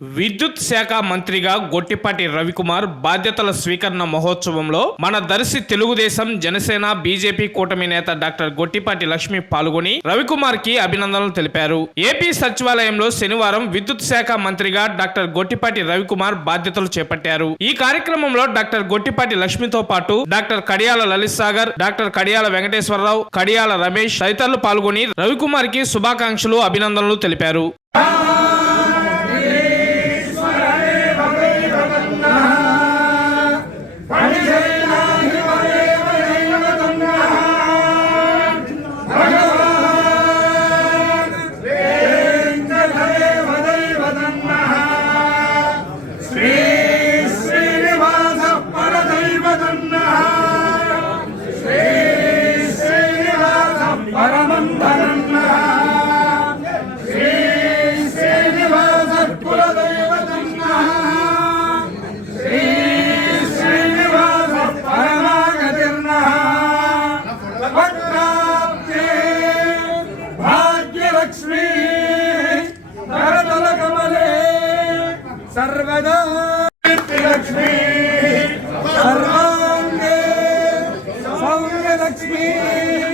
విద్యుత్ శాఖ మంత్రిగా గొట్టిపాటి రవికుమార్ బాధ్యతల స్వీకరణ మహోత్సవంలో మన దర్శి తెలుగుదేశం జనసేన బీజేపీ కూటమి నేత డాక్టర్ గొట్టిపాటి లక్ష్మి పాల్గొని రవికుమార్కి అభినందనలు తెలిపారు. ఏపీ సచివాలయంలో శనివారం విద్యుత్ శాఖ మంత్రిగా డాక్టర్ గొట్టిపాటి రవికుమార్ బాధ్యతలు చేపట్టారు. ఈ కార్యక్రమంలో డాక్టర్ గొట్టిపాటి లక్ష్మితో పాటు డాక్టర్ కడియాల లలిత్ సాగర్ డాక్టర్ కడియాల వెంకటేశ్వరరావు కడియాల రమేష్ తదితరులు పాల్గొని రవికుమార్కి శుభాకాంక్షలు అభినందనలు తెలిపారు. భాగ్యలక్ష్మి భరతల కమలే సర్వదా లక్ష్మి సర్వాంగే సౌమ్యలక్ష్మి సామ్రాజ్యలక్ష్మి స్వామి పుష్కరిణీ తటే శ్రీకాంతాయ కళ్యాణ నిధయే శ్రీ